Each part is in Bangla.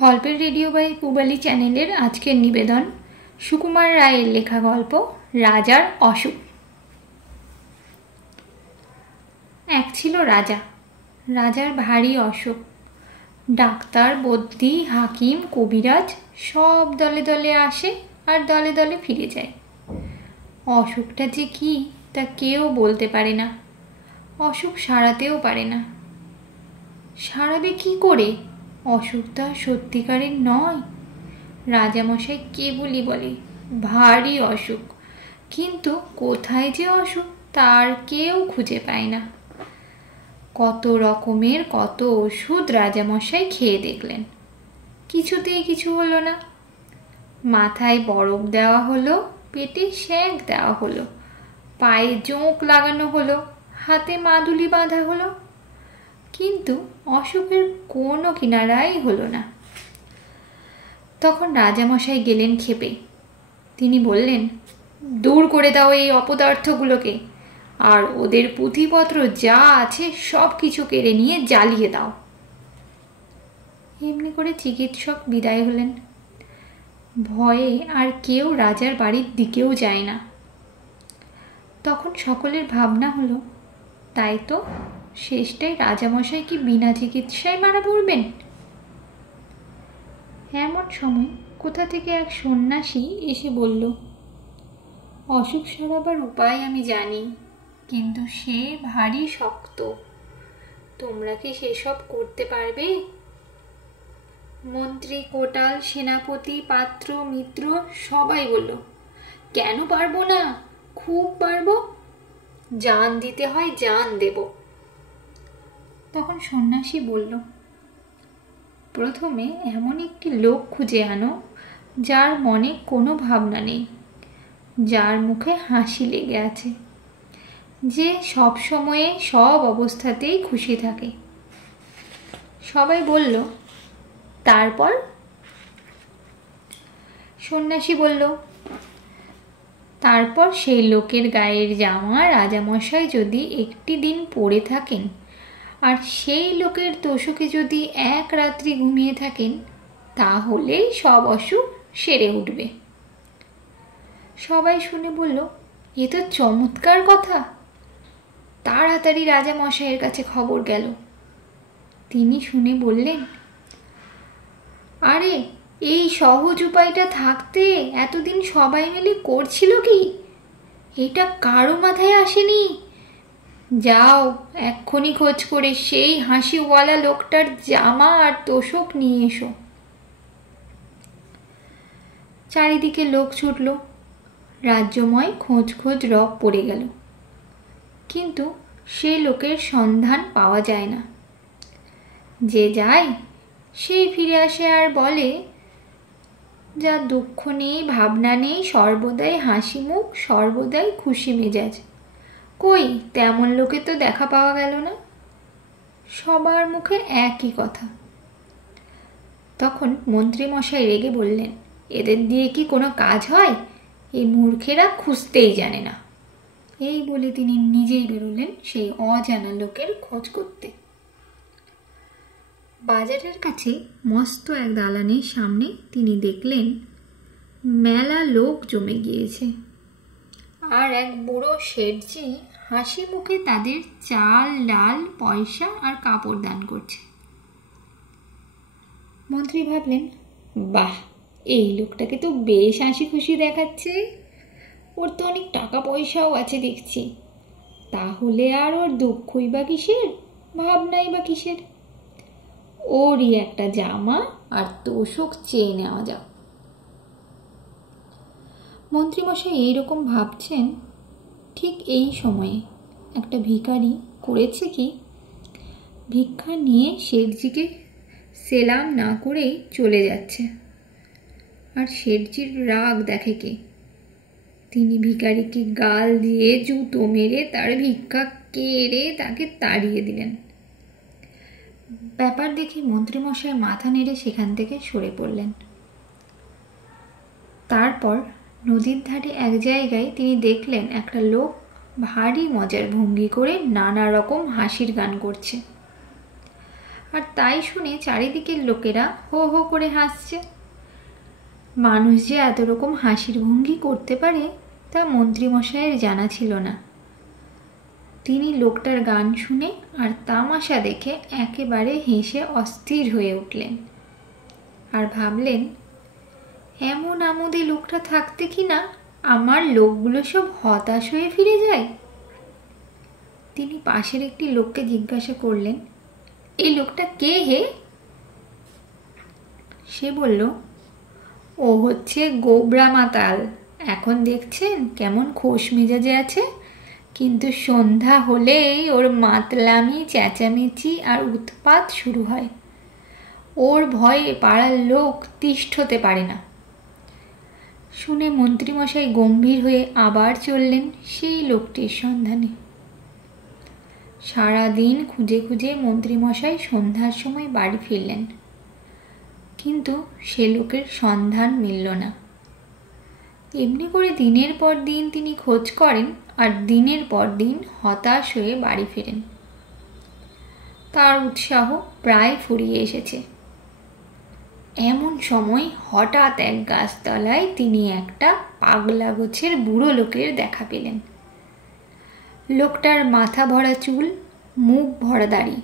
গল্পের রেডিও বাই পুবালি চ্যানেলের আজকের নিবেদন সুকুমার রায়ের লেখা গল্প রাজার অসুখ। এক ছিল রাজা। রাজার ভারী অসুখ। ডাক্তার, বদ্যি, হাকিম, কবিরাজ সব দলে দলে আসে আর দলে দলে ফিরে যায়। অসুখটা যে কি তা কেউ বলতে পারে না। অসুখ সারাতেও পারে না। সারাবে কি করে? অসুখটা সত্যিকারের নয়। রাজামশাই কেবলই বলে ভারী অসুখ, কিন্তু কোথায় যে অসুখ তার কেউ খুঁজে পায় না। কত রকমের কত ওষুধ রাজামশাই খেয়ে দেখলেন, কিছুতেই কিছু হলো না। মাথায় বরফ দেওয়া হলো, পেটে সেঁক দেওয়া হলো, পায়ে জোঁক লাগানো হলো, হাতে মাদুলি বাঁধা হলো, কিন্তু অসুখের কোনো কিনারাই হলো না। তখন রাজামশাই গেলেন ক্ষেপে। তিনি বললেন, দূর করে দাও এই অপদার্থগুলোকে, আর ওদের পুঁথিপত্র যা আছে সব কিছু কেড়ে নিয়ে জ্বালিয়ে দাও। এমনি করে চিকিৎসক বিদায় হলেন। ভয়ে আর কেউ রাজার বাড়ির দিকেও যায় না। তখন সকলের ভাবনা হলো, তাই তো শেষটায় রাজামশাই কি বিনা চিকিৎসায় মারা পড়বেন? এমন সময় কোথা থেকে এক সন্ন্যাসী এসে বলল, অসুখ সারাবার উপায় আমি জানি, কিন্তু সে ভারী শক্ত। তোমরা কি সেসব করতে পারবে? মন্ত্রী, কোটাল, সেনাপতি, পাত্র, মিত্র সবাই বলল, কেন পারবো না, খুব পারবো, জান দিতে হয় জান দেব। তখন সন্ন্যাসী বলল, প্রথমে এমন একটি লোক খুঁজে আনো যার মনে কোনো ভাবনা নেই, যার মুখে হাসি লেগে আছে, যে সব সময়ে সব অবস্থাতেই খুশি থাকে। সবাই বলল, তারপর? সন্ন্যাসী বলল, তারপর সেই লোকের গায়ের জামা রাজামশাই যদি একটি দিন পরে থাকেন, আর সেই লোকের তোষকে যদি এক রাত্রি ঘুমিয়ে থাকেন, তাহলেই সব অসুখ সেরে উঠবে। সবাই শুনে বলল, এ তো চমৎকার কথা। তাড়াতাড়ি রাজামশাইয়ের কাছে খবর গেল। তিনি শুনে বললেন, আরে এই সহজ উপায়টা থাকতে এতদিন সবাই মিলে করছিল কি? এটা কারো মাথায় আসেনি। যাও এক্ষুনি খোঁজ করে সেই হাসিওয়ালা লোকটার জামা আর তোষক নিয়ে এসো। চারিদিকে লোক ছুটল। রাজ্যময় খোঁজ খোঁজ রব পড়ে গেল, কিন্তু সে লোকের সন্ধান পাওয়া যায় না। যে যায় সেই ফিরে আসে আর বলে, যা দুঃখ নেই, ভাবনা নেই, সর্বদাই হাসি মুখ, সর্বদাই খুশি মেজাজ। কই তেমন লোকে তো দেখা পাওয়া গেল না। সবার মুখে একই কথা। তখন মন্ত্রীমশাই রেগে বললেন, এদের দিয়ে কি কোনো কাজ হয়? এই মূর্খেরা খুঁজতেই জানে না। এই বলে তিনি নিজেই বেরোলেন সেই অজানা লোকের খোঁজ করতে। বাজারের কাছে মস্ত এক দালানের সামনে তিনি দেখলেন মেলা লোক জমে গিয়েছে, আর এক বুড়ো শেঠজি হাসি মুখে তাদের চাল, ডাল, পয়সা আর কাপড় দান করছে। মন্ত্রী ভাবলেন, বাহ, এই লোকটাকে তো বেশ হাসি খুশি দেখাচ্ছে। ওর তো অনেক টাকা পয়সাও আছে দেখছি। তাহলে আর ওর দুঃখই বা কিসের, ভাবনাই বা কিসের? ওরই একটা জামা আর তোষক চেয়ে নেওয়া যাক। মন্ত্রীমশাই এইরকম ভাবছেন, ঠিক এই সময়ে একটা ভিখারি করেছে কি, ভিক্ষা নিয়ে শেঠজিকে সেলাম না করেই চলে যাচ্ছে। আর শেঠজির রাগ দেখে কে? তিনি ভিখারিকে গাল দিয়ে জুতো মেরে তার ভিক্ষা কেড়ে তাকে তাড়িয়ে দিলেন। ব্যাপার দেখে মন্ত্রীমশাই মাথা নেড়ে সেখান থেকে সরে পড়লেন। তারপর নদীর ধারে এক জায়গায় তিনি দেখলেন একটা লোক ভারী মজার ভঙ্গি করে নানা রকম হাসির গান করছে। আর তাই শুনে চারিদিকের লোকেরা হো হো করে হাসছে। মানুষ যে এত রকম হাসির ভঙ্গি করতে পারে তা মন্ত্রীমশাইয়ের জানা ছিল না। তিনি লোকটার গান শুনে আর তামাশা দেখে একেবারে হেসে অস্থির হয়ে উঠলেন আর ভাবলেন, এমন আমোদে লোকটা থাকতে কি না আমার লোকগুলো সব হতাশ হয়ে ফিরে যায়। তিনি পাশের একটি লোককে জিজ্ঞাসা করলেন, এই লোকটা কে হে? সে বলল, ও হচ্ছে গোবরা মাতাল। এখন দেখছেন কেমন খোশ মেজাজে আছে, কিন্তু সন্ধ্যা হলেই ওর মাতলামি, চেঁচামেচি আর উৎপাত শুরু হয়। ওর ভয়ে পাড়ার লোক তিষ্ঠতে পারে না। শুনে মন্ত্রীমশাই গম্ভীর হয়ে আবার চললেন সেই লোকটির সন্ধানে। সারাদিন খুঁজে খুঁজে মন্ত্রীমশাই সন্ধ্যার সময় বাড়ি ফিরলেন, কিন্তু সে লোকের সন্ধান মিলল না। এমনি করে দিনের পর দিন তিনি খোঁজ করেন আর দিনের পর দিন হতাশ হয়ে বাড়ি ফেরেন। তার উৎসাহ প্রায় ফুরিয়ে এসেছে। এমন সময় হঠাৎ এক গাছতলায় তিনি একটা পাগলা গোছের বুড়ো লোকের দেখা পেলেন। লোকটার মাথা ভরা চুল, মুখ ভরা দাড়ি,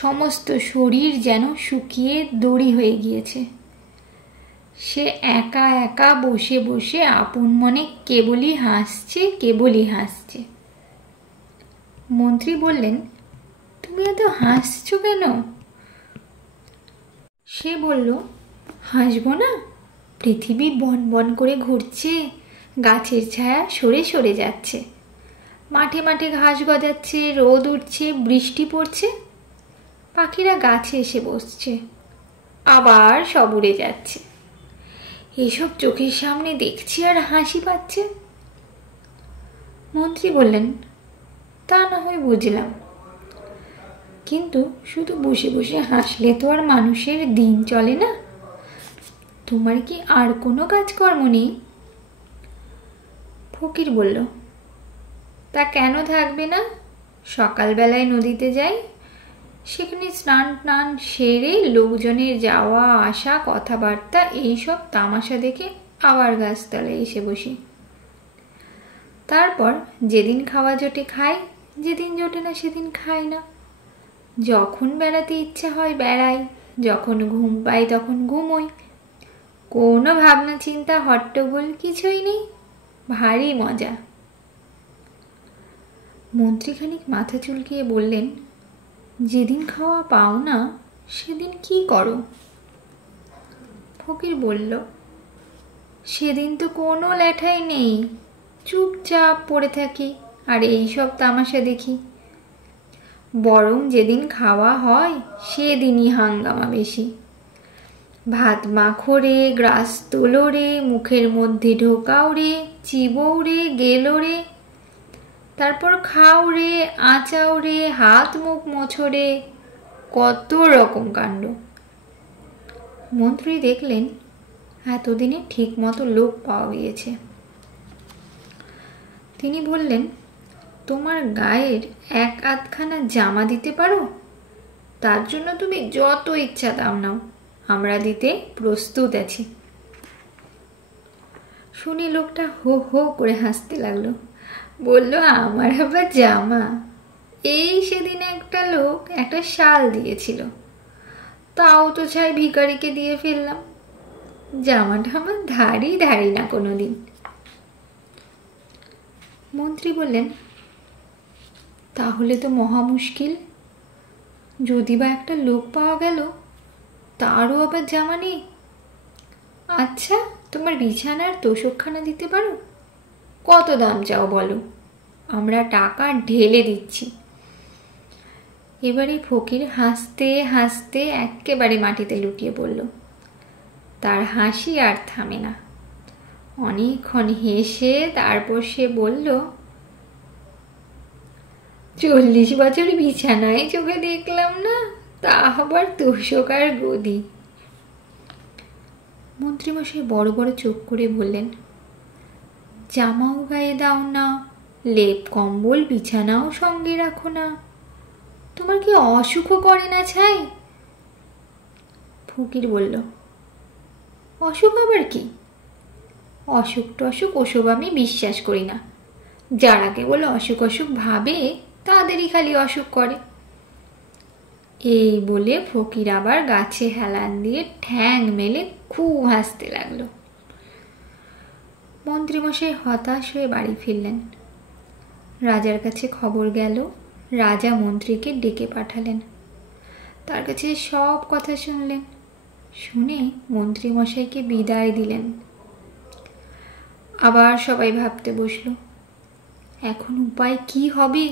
সমস্ত শরীর যেন শুকিয়ে দড়ি হয়ে গিয়েছে। সে একা একা বসে বসে আপন মনে কেবলই হাসছে। মন্ত্রী বললেন, তুমি এত হাসছো কেন? সে বলল, হাসবো না? পৃথিবী বন বন করে ঘুরছে, গাছের ছায়া সরে সরে যাচ্ছে, মাঠে মাঠে ঘাস গজাচ্ছে, রোদ উঠছে, বৃষ্টি পড়ছে, পাখিরা গাছে এসে বসছে, আবার সব উড়ে যাচ্ছে। এসব চোখের সামনে দেখছি আর হাসি পাচ্ছে। মন্ত্রী বললেন, তা না হয় বুঝলাম, কিন্তু শুধু বসে বসে হাসলে তো আর মানুষের দিন চলে না। তোমার কি আর কোনো কাজকর্ম নেই? ফকির বলল, তা কেন থাকবে না? সকালবেলায় নদীতে যাই, সেখানে স্নান টান সেরে লোকজনের যাওয়া আসা, কথাবার্তা এইসব তামাশা দেখে আবার গাছতলায় এসে বসি। তারপর যেদিন খাওয়া জোটে খাই, যেদিন জোটে না সেদিন খাই না। যখন বেড়াতে ইচ্ছা হয় বেড়াই, যখন ঘুম পাই তখন ঘুমোই। কোনো ভাবনা চিন্তা হট্টগোল কিছুই নেই, ভারী মজা। মন্ত্রী খানিক মাথা চুলকিয়ে বললেন, যেদিন খাওয়া পাও না সেদিন কি করো? ফকির বলল, সেদিন তো কোনো লেঠাই নেই, চুপচাপ পড়ে থাকি আর এইসব তামাশা দেখি। বরং যেদিন খাওয়া হয় সেদিনই হাঙ্গামা বেশি। ভাত মাখো রে, গ্রাস তোলো রে, মুখের মধ্যে ঢোকাও রে, চিবও রে, গেলো রে, তারপর খাও রে, আঁচাও রে, হাত মুখ মোছো রে, কত রকম কাণ্ড। মন্ত্রী দেখলেন এতদিনে ঠিক মতো লোক পাওয়া গিয়েছে। তিনি বললেন, তোমার গায়ের এক আধখানা জামা দিতে পারো? তার জন্য তুমি যত ইচ্ছা দাম নাও, আমরা দিতে প্রস্তুত আছি। শুনে লোকটা হো হো করে হাসতে লাগলো, বলল, আমার আবার জামা? এই সেদিন একটা লোক একটা শাল দিয়েছিল, তাও তো চাই ভিখারিকে দিয়ে ফেললাম। জামাটা আমার ধারি না কোনোদিন। মন্ত্রী বললেন, তাহলে তো মহা মুশকিল। যদি বা একটা লোক পাওয়া গেল, তারও আবার জামা নেই। আচ্ছা, তোমার বিছানার তোষকখানা দিতে পারো? কত দাম চাও বলো, আমরা টাকা ঢেলে দিচ্ছি। এবারে ফকির হাসতে হাসতে একেবারে মাটিতে লুটিয়ে পড়ল। তার হাসি আর থামে না। অনেকক্ষণ হেসে তারপর সে বলল, 40 বছর বিছানায় চোখে দেখলাম না, তা আবার তোষক আর গদি। মন্ত্রীমশাই বড় বড় চোখ করে বললেন, জামাও গায়ে দাও না, লেপ কম্বল বিছানাও সঙ্গে রাখো না, তো তোমার কি অসুখও করে না ছাই? ফকির বলল, অসুখ আবার কি? অসুখ টসুখ ওসব আমি বিশ্বাস করি না। যারা কেবল অসুখ অসুখ ভাবে তাদেরই খালি অসুখ করে। এই বলে ফকির আবার গাছে হেলান দিয়ে ঠ্যাং মেলে খুব হাসতে লাগলো। মন্ত্রীমশাই হতাশ হয়ে বাড়ি ফিরলেন। রাজার কাছে খবর গেল। রাজা মন্ত্রীকে ডেকে পাঠালেন। তার কাছে সব কথা শুনলেন। শুনে মন্ত্রীমশাইকে বিদায় দিলেন। আবার সবাই ভাবতে বসল, এখন উপায় কি হবে?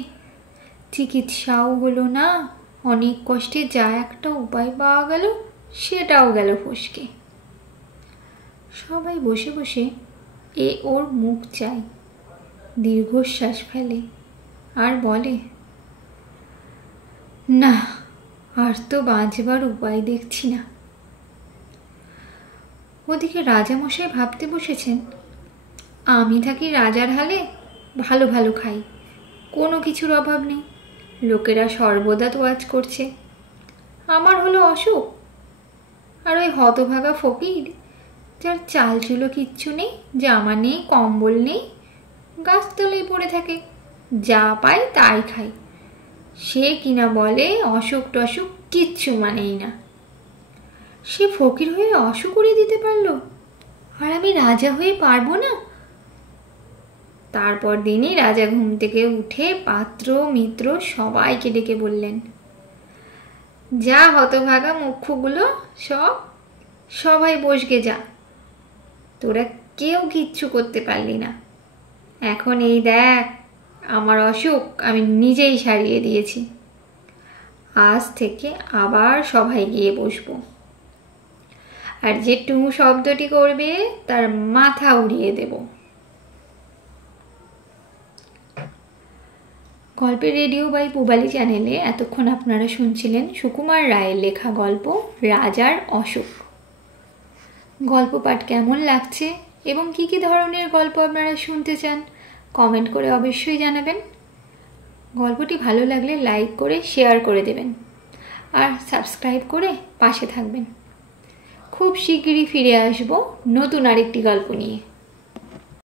চিকিৎসাও হলো না, অনেক কষ্টে যা একটা উপায় পাওয়া গেল সেটাও গেল ফসকে। সবাই বসে বসে ওর মুখ চায়, দীর্ঘশ্বাস ফেলে আর বলে, না, আর তো বাঁচবার উপায় দেখছি না। ওদিকে রাজামশাই ভাবতে বসেছেন, আমি থাকি রাজার হালে, ভালো ভালো খাই, কোনো কিছুর অভাব নেই, লোকেরা সর্বদা তোয়াজ করছে। আমার হলো অসুখ, আর ওই হতভাগা ফকির, যার চাল চুলো কিচ্ছু নেই, জামা নেই, কম্বল নেই, গাছতলায় পড়ে থাকে, যা পায় তাই খায়, সে কিনা বলে অসুখ টসুখ কিচ্ছু মানেই না। সে ফকির হয়ে অসুখ করে দিতে পারলো, আর আমি রাজা হয়ে পারবো না? তারপর দিনই রাজা ঘুম থেকে উঠে পাত্র মিত্র সবাইকে ডেকে বললেন, যা হতভাগা মুখ্যগুলো সবাই বসগে যা, তোরা কেউ কিচ্ছু করতে পারলি না। এখন এই দেখ, আমার অসুখ আমি নিজেই সারিয়ে দিয়েছি। আজ থেকে আবার সবাই গিয়ে বসবো, আর যে টু শব্দটি করবে তার মাথা উড়িয়ে দেব। গল্পের রেডিও বাই পুবালি চ্যানেলে এতক্ষণ আপনারা শুনছিলেন সুকুমার রায়ের লেখা গল্প রাজার অসুখ। গল্প পাঠ কেমন লাগছে এবং কি কি ধরনের গল্প আপনারা শুনতে চান কমেন্ট করে অবশ্যই জানাবেন। গল্পটি ভালো লাগলে লাইক করে শেয়ার করে দেবেন আর সাবস্ক্রাইব করে পাশে থাকবেন। খুব শিগগিরই ফিরে আসব নতুন আরেকটি গল্প নিয়ে।